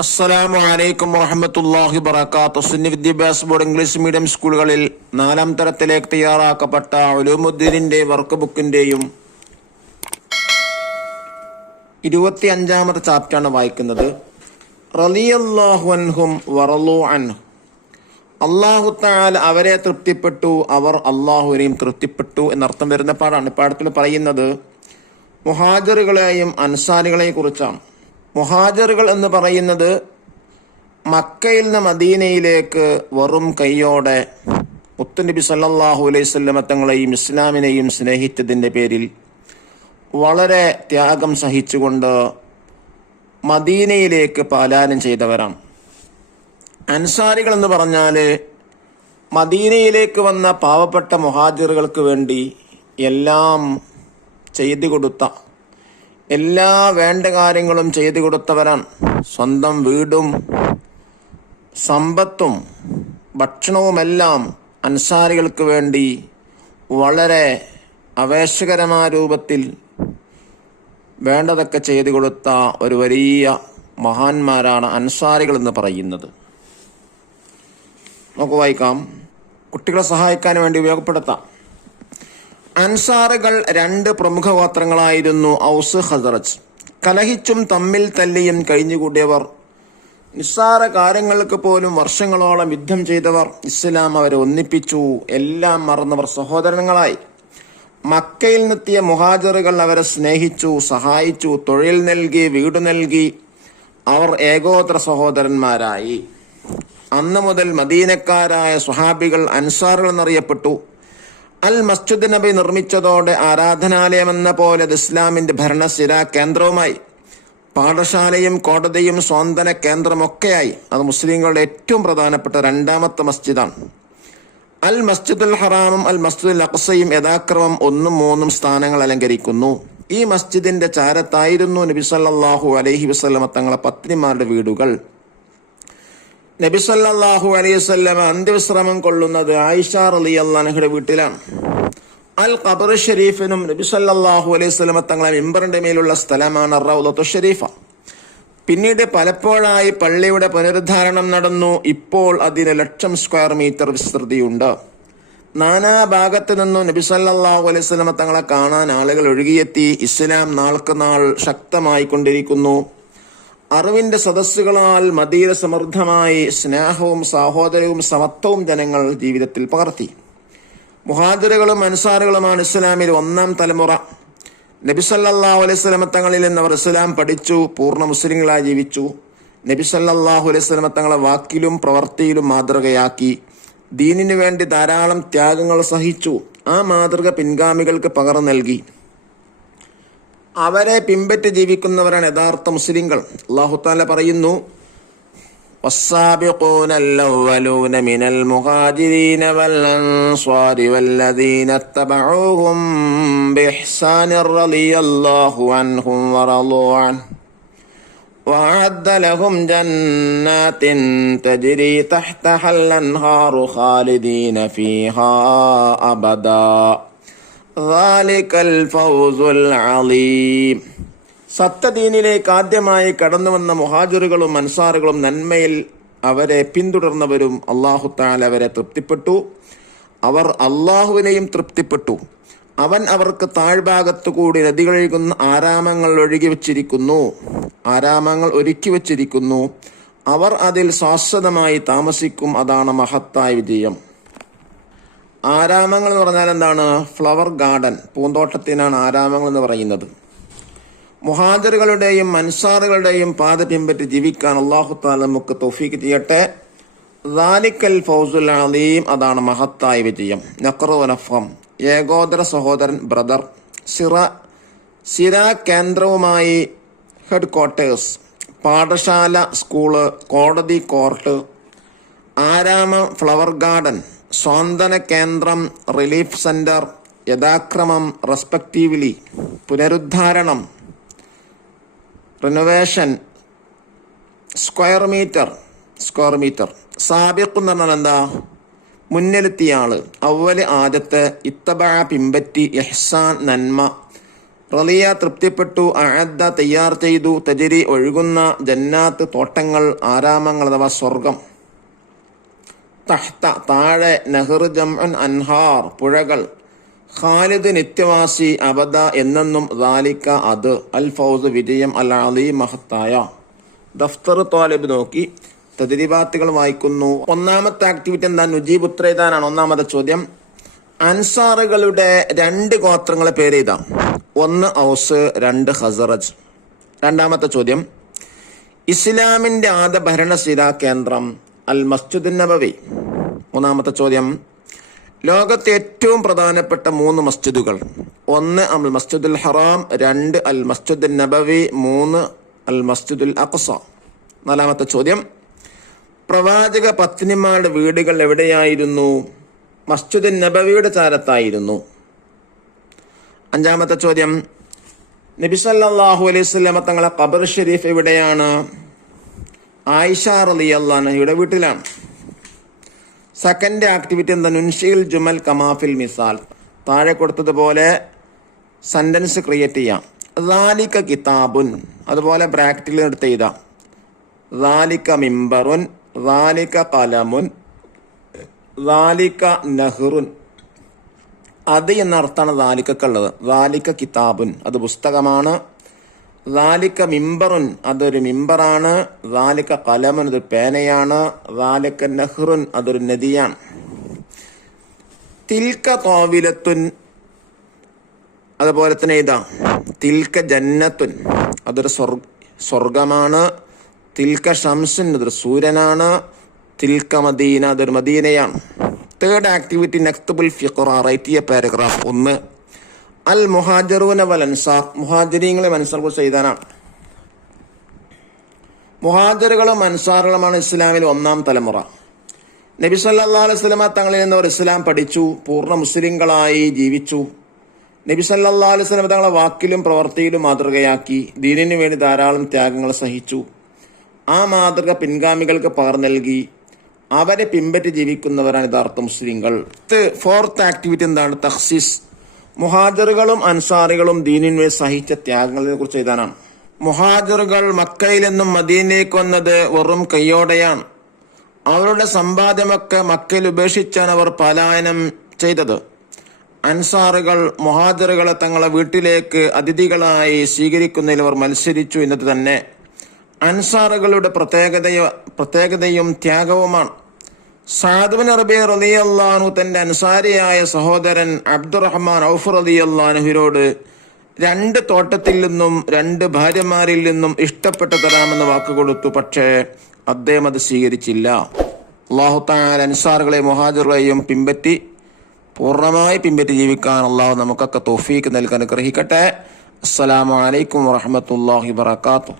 അസ്സലാമു അലൈക്കും വറഹ്മത്തുള്ളാഹി വബറകാതുഹു. സുന്നി വിദ്യാഭ്യാസ ബോർഡ് ഇംഗ്ലീഷ് മീഡിയം സ്കൂളുകളിൽ 4ാം തരത്തിലേക്ക് തയ്യാറാക്കപ്പെട്ട ഉലൂമുദ്ദീനിന്റെ വർക്ക് ബുക്കിന്റെയും 25ാമത്തെ ചാപ്റ്ററാണ് വായിക്കുന്നത്. റളിയല്ലാഹു അൻഹും വറളൂ അൻഹു. അല്ലാഹു തആല അവരെ തൃപ്തിപ്പെട്ടു, അവർ അല്ലാഹുവിനെയും തൃപ്തിപ്പെട്ടു എന്നർത്ഥം വരുന്ന പാഠാണ്. പാഠത്തിൽ പറയുന്നത് മുഹാജിറുകളെയും അൻസാരികളെയും കുറിച്ചാണ്. മുഹാജിറുകൾ എന്ന് പറയുന്നത് മക്കയിൽ നിന്ന് മദീനയിലേക്ക് വെറും കൈയോടെ മുത്തുനബി സല്ലല്ലാഹു അലൈഹി വസല്ലം തങ്ങളെയും ഇസ്ലാമിനെയും സ്നേഹിച്ചതിൻ്റെ പേരിൽ വളരെ ത്യാഗം സഹിച്ചുകൊണ്ട് മദീനയിലേക്ക് പലായനം ചെയ്തവരാണ്. അൻസാരികൾ എന്ന് പറഞ്ഞാൽ മദീനയിലേക്ക് വന്ന പാവപ്പെട്ട മുഹാജിറുകൾക്ക് വേണ്ടി എല്ലാം ചെയ്തു കൊടുത്ത, എല്ലാ വേണ്ട കാര്യങ്ങളും ചെയ്തു കൊടുത്തവരാണ്. സ്വന്തം വീടും സമ്പത്തും ഭക്ഷണവുമെല്ലാം അൻസാരികൾക്ക് വേണ്ടി വളരെ ആവേശകരമായ രൂപത്തിൽ വേണ്ടതൊക്കെ ചെയ്തു കൊടുത്ത ഒരു വലിയ മഹാന്മാരാണ് അൻസാരികൾ എന്ന് പറയുന്നത്. നമുക്ക് വായിക്കാം. കുട്ടികളെ സഹായിക്കാൻ വേണ്ടി ഉപയോഗപ്പെടുത്താം. അൻസാറുകൾ 2 പ്രമുഖ ഗോത്രങ്ങളായിരുന്നു, ഔസ് ഖസറജ്. കലഹിച്ചും തമ്മിൽ തല്ലിയും കഴിഞ്ഞുകൂടിയവർ, നിസ്സാര കാര്യങ്ങൾക്ക് പോലും വർഷങ്ങളോളം യുദ്ധം ചെയ്തവർ. ഇസ്ലാം അവരെ ഒന്നിപ്പിച്ചു, എല്ലാം മറന്നവർ സഹോദരങ്ങളായി. മക്കയിൽ നിന്നെത്തിയ മുഹാജിറുകൾ അവരെ സ്നേഹിച്ചു, സഹായിച്ചു, തൊഴിൽ നൽകി, വീട് നൽകി. അവർ ഏകോദര സഹോദരന്മാരായി. അന്ന് മുതൽ മദീനക്കാരായ സ്വഹാബികൾ അൻസാറുകൾ എന്നറിയപ്പെട്ടു. അൽ മസ്ജിദ് നബി നിർമ്മിച്ചതോടെ ആരാധനാലയമെന്ന പോലെ അത് ഇസ്ലാമിന്റെ ഭരണസ്ഥിര കേന്ദ്രവുമായി. പാഠശാലയും കോടതിയും സ്വാന്തന കേന്ദ്രമൊക്കെയായി. അത് മുസ്ലിങ്ങളുടെ ഏറ്റവും പ്രധാനപ്പെട്ട 2ാമത്തെ മസ്ജിദാണ്. അൽ മസ്ജിദുൽ ഹറാമും അൽ മസ്ജിദുൽ അഖ്സയും യഥാക്രമം 1ഉം 3ഉം സ്ഥാനങ്ങൾ അലങ്കരിക്കുന്നു. ഈ മസ്ജിദിന്റെ ചാരത്തായിരുന്നു നബി സല്ലല്ലാഹു അലൈഹി വസല്ലം തങ്ങളെ പത്നിമാരുടെ വീടുകൾ. നബി സല്ലല്ലാഹു അലൈഹി വസല്ലം അന്ത്യവിശ്രമം കൊള്ളുന്നത് ആയിഷ റളിയല്ലാഹു അൻഹയുടെ വീട്ടിലാണ്. അൽ ഖബർ ഷരീഫിനും നബി സല്ലല്ലാഹു അലൈഹി വസല്ലം തങ്ങളെ മിമ്പറിന്റെ മേലുള്ള സ്ഥലമാണ് റൗളത്തു ഷരീഫ. പിന്നീട് പലപ്പോഴായി പള്ളിയുടെ പുനരുദ്ധാരണം നടന്നു. ഇപ്പോൾ അതിന് 1,00,000 സ്ക്വയർ മീറ്റർ വിസ്തൃതിയുണ്ട്. നാനാഭാഗത്തു നിന്നും നബി സല്ലല്ലാഹു അലൈഹി വസല്ലം തങ്ങളെ കാണാൻ ആളുകൾ ഒഴുകിയെത്തി. ഇസ്ലാം നാൾക്ക് നാൾ ശക്തമായി കൊണ്ടിരിക്കുന്നു. അറിവിന്റെ സദസ്സുകളാൽ മദീന സമൃദ്ധമായി. സ്നേഹവും സാഹോദര്യവും സമത്വവും ജനങ്ങൾ ജീവിതത്തിൽ പകർത്തി. മുഹാജിറുകളും അൻസാറുകളുമാണ് ഇസ്ലാമിൽ 1ാം തലമുറ. നബി സല്ലല്ലാഹു അലൈഹി വസല്ലം തങ്ങളിൽ നിന്ന് അവർ ഇസ്ലാം പഠിച്ചു, പൂർണ്ണ മുസ്ലിങ്ങളായി ജീവിച്ചു. നബി സല്ലല്ലാഹു അലൈഹി വസല്ലം തങ്ങളെ വാക്കിലും പ്രവൃത്തിയിലും മാതൃകയാക്കി. ദീനിനു വേണ്ടി ധാരാളം ത്യാഗങ്ങൾ സഹിച്ചു. ആ മാതൃക പിൻഗാമികൾക്ക് പകർന്നു നൽകി. അവരെ പിൻപറ്റി ജീവിക്കുന്നവരാണ് യഥാർത്ഥ മുസ്ലിങ്ങൾ. അല്ലാഹു തആല പറയുന്നു, والسابقون الأولون من المهاجرين والأنصار والذين اتبعوهم بإحسان رضي الله عنهم ورضوا عنه وأعد لهم جنات تجري تحتها الأنهار خالدين فيها أبدا ذلك الفوز العظيم. സത്യദീനിലേക്ക് ആദ്യമായി കടന്നു വന്ന മുഹാജിറുകളും അൻസാറുകളും നന്മയിൽ അവരെ പിന്തുടർന്നവരും അല്ലാഹു തആല അവരെ തൃപ്തിപ്പെട്ടു. അവർ അല്ലാഹുവിനെയും തൃപ്തിപ്പെട്ടു. അവൻ അവർക്ക് താഴ്ഭാഗത്തുകൂടി നദികളൊഴുകുന്ന ആരാമങ്ങൾ ഒരുക്കി വച്ചിരിക്കുന്നു. അവർ അതിൽ ശാശ്വതമായി താമസിക്കും. അതാണ് മഹത്തായ വിജയം. ആരാമങ്ങൾ എന്ന് പറഞ്ഞാൽ എന്താണ്? ഫ്ലവർ ഗാർഡൻ, പൂന്തോട്ടത്തിനാണ് ആരാമങ്ങൾ എന്ന് പറയുന്നത്. മുഹാജിറുകളുടെയും അൻസാറുകളുടെയും പാത പിൻപറ്റി ജീവിക്കാൻ അല്ലാഹു തആല നമുക്ക് തൗഫീഖ് ചെയ്യട്ടെ. ദാലിക്കൽ ഫൗസുൽ അലീം, അതാണ് മഹത്തായ വിജയം. നഖറു വനഫം, ഏകോദര സഹോദരൻ, ബ്രദർ. സിറ കേന്ദ്രവുമായി ഹെഡ് ക്വാർട്ടേഴ്സ്, പാഠശാല, സ്കൂള്, കോടതി, കോർട്ട്. ആരാമം, ഫ്ലവർ ഗാർഡൻ. സ്വാന്തന കേന്ദ്രം, റിലീഫ് സെന്റർ. യഥാക്രമം, റെസ്പെക്റ്റീവ്ലി. പുനരുദ്ധാരണം, റിനോവേഷൻ. Square metre. സാബിഖ് എന്ന് പറഞ്ഞാൽ എന്താ? മുന്നിലെത്തിയ ആള്. അവല് ആദ്യത്തെ, ഇത്തബഅ പിമ്പറ്റി, ഇഹ്സാൻ നന്മ, റളിയ തൃപ്തിപ്പെട്ടു, അഅദ്ദ തയ്യാർ ചെയ്തു, തജരി ഒഴുകുന്ന, ജന്നാത്ത് തോട്ടങ്ങൾ, ആരാമങ്ങൾ അഥവാ സ്വർഗം, തഹ്ത താഴെ, നഹർ ജംഉൻ അൻഹാർ പുഴകൾ, ഖാലിദ് നിത്യവാസി, അബദ എന്നെന്നും, ദാലിക അത്, അൽ ഫൗസ് വിജയം, അൽ അലീം മഹത്തായ. ദഫ്തർ ത്വാലിബ് നോക്കി തദ്രീബാത്തുകൾ വായിക്കുന്നു. ഒന്നാമത്തെ ആക്ടിവിറ്റി എന്താ? നുജീബ് ഉത്തരേതാനാണ്. ഒന്നാമത്തെ ചോദ്യം, അൻസാറുകളുടെ 2 ഗോത്രങ്ങളെ പേരെഴുതാ. 1 ഔസ്, 2 ഖസറജ്. രണ്ടാമത്തെ ചോദ്യം, ഇസ്ലാമിന്റെ ആദ്യ ഭരണസിരാ കേന്ദ്രം അൽ മസ്ജിദുൻ നബവി. മൂന്നാമത്തെ ചോദ്യം, ലോകത്തെ ഏറ്റവും പ്രധാനപ്പെട്ട 3 മസ്ജിദുകൾ. 1 അൽ മസ്ജിദുൽ ഹറാം, 2 അൽ മസ്ജിദുൻ നബവി, 3 അൽ മസ്ജിദുൽ അഖ്സ. നാലാമത്തെ ചോദ്യം, പ്രവാചക പത്നിമാരുടെ വീടുകൾ എവിടെയായിരുന്നു? മസ്ജിദുൻ നബവിയുടെ ചാരത്തായിരുന്നു. അഞ്ചാമത്തെ ചോദ്യം, നബി സല്ലല്ലാഹു അലൈഹി വസല്ലം തങ്ങളെ ഖബർ ഷരീഫ് എവിടെയാണ്? ആയിഷ റളിയല്ലാഹു അൻഹയുടെ വീട്ടിലാണ്. സെക്കൻഡ് ആക്ടിവിറ്റി എന്താ? നുൻഷിൽ ജുമൽ കമാഫിൽ മിസാൽ. താഴെ കൊടുത്തതുപോലെ സെന്റൻസ് ക്രിയേറ്റ് ചെയ്യാം. ദാലിക കിതാബുൻ, അതുപോലെ ബ്രാക്കറ്റിൽ എടുത്ത് എഴുതാം. ദാലിക മിമ്പറുൻ, ദാലിക ഖലമുൻ, ദാലിക നഹ്റുൻ. അത് എന്ന അർത്ഥമാണ് ദാലിക്കുള്ളത്. ദാലിക കിതാബുൻ, അത് പുസ്തകമാണ്. ദാലിക മിമ്പറുൻ, അതൊരു മിമ്പറാണ്. ദാലിക ഖലമുൻ, അതൊരു പേനയാണ്. ദാലിക നഹ്റുൻ, അതൊരു നദിയാണ്. തിൽക ത്വാവിലത്തുൻ, അതുപോലെ തന്നെ ഇതാ തിൽക ജന്നത്തുൻ, അതൊരു സ്വർഗമാണ്. തിൽക ഷംസുൻ, അതൊരു സൂര്യനാണ്. തിൽക മദീന, അതൊരു മദീനയാണ്. തേർഡ് ആക്ടിവിറ്റി, നക്തബുൽ ഫിഖ്റ, റൈറ്റ് എ പാരഗ്രാഫ്. 1 അൽ മുഹാജിറൂന വൽ അൻസാർ, മുഹാജിരീങ്ങളെ അൻസാറുകൾ എഴുതാനാണ്. മുഹാജിറുകളും അൻസാറുകളുമാണ് ഇസ്ലാമിൽ 1ാം തലമുറ. നബി സല്ലല്ലാഹു അലൈഹി വസല്ലം തങ്ങളിൽ നിന്ന് അവർ ഇസ്ലാം പഠിച്ചു, പൂർണ്ണ മുസ്ലിങ്ങളായി ജീവിച്ചു. നബി സല്ലല്ലാഹു അലൈഹി വസല്ലം തങ്ങളെ വാക്കിലും പ്രവൃത്തിയിലും മാതൃകയാക്കി. ദീനിനു വേണ്ടി ധാരാളം ത്യാഗങ്ങൾ സഹിച്ചു. ആ മാതൃക പിൻഗാമികൾക്ക് പകർന്നു നൽകി. അവരെ പിൻപറ്റി ജീവിക്കുന്നവരാണ് യഥാർത്ഥ മുസ്ലിങ്ങൾ. ഫോർത്ത് ആക്ടിവിറ്റി എന്താണ്? തഖ്സീസ്. മുഹാജിറുകളും അൻസാറികളും ദീനിനു വേണ്ടി സഹിച്ച ത്യാഗങ്ങളെ കുറിച്ച് എഴുതാനാണ്. മുഹാജിറുകൾ മക്കയിൽ നിന്നും മദീനയിലേക്ക് വന്നത് വെറും കയ്യോടെയാണ്. അവരുടെ സമ്പാദ്യമൊക്കെ മക്കയിൽ ഉപേക്ഷിച്ചാണ് അവർ പലായനം ചെയ്തത്. അൻസാറുകൾ മുഹാജിറുകളെ തങ്ങളെ വീട്ടിലേക്ക് അതിഥികളായി സ്വീകരിക്കുന്നതിൽ അവർ മത്സരിച്ചു എന്നത് തന്നെ അൻസാറുകളുടെ പ്രത്യേകതയും ത്യാഗവുമാണ്. സഅദ് ബിൻ റബീഅ റളിയല്ലാഹു അൻഹു തന്റെ അൻസാരിയായ സഹോദരൻ അബ്ദുറഹ്മാൻ ഔഫ് റളിയല്ലാഹു അൻഹുവിനോട് 2 തോട്ടത്തിൽ നിന്നും 2 ഭാര്യമാരിൽ നിന്നും ഇഷ്ടപ്പെട്ടു തരാമെന്ന് വാക്ക് കൊടുത്തു. പക്ഷേ അദ്ദേഹം അത് സ്വീകരിച്ചില്ല. അല്ലാഹു തആല അൻസാറുകളെ മുഹാജിറുകളെയും പൂർണ്ണമായി പിൻപറ്റി ജീവിക്കാൻ അല്ലാഹു നമുക്കൊക്കെ തൗഫീഖ് നൽകാൻ അനുഗ്രഹിക്കട്ടെ. അസ്സലാമു അലൈക്കും വറഹ്മത്തുള്ളാഹി വബറകാതുഹു.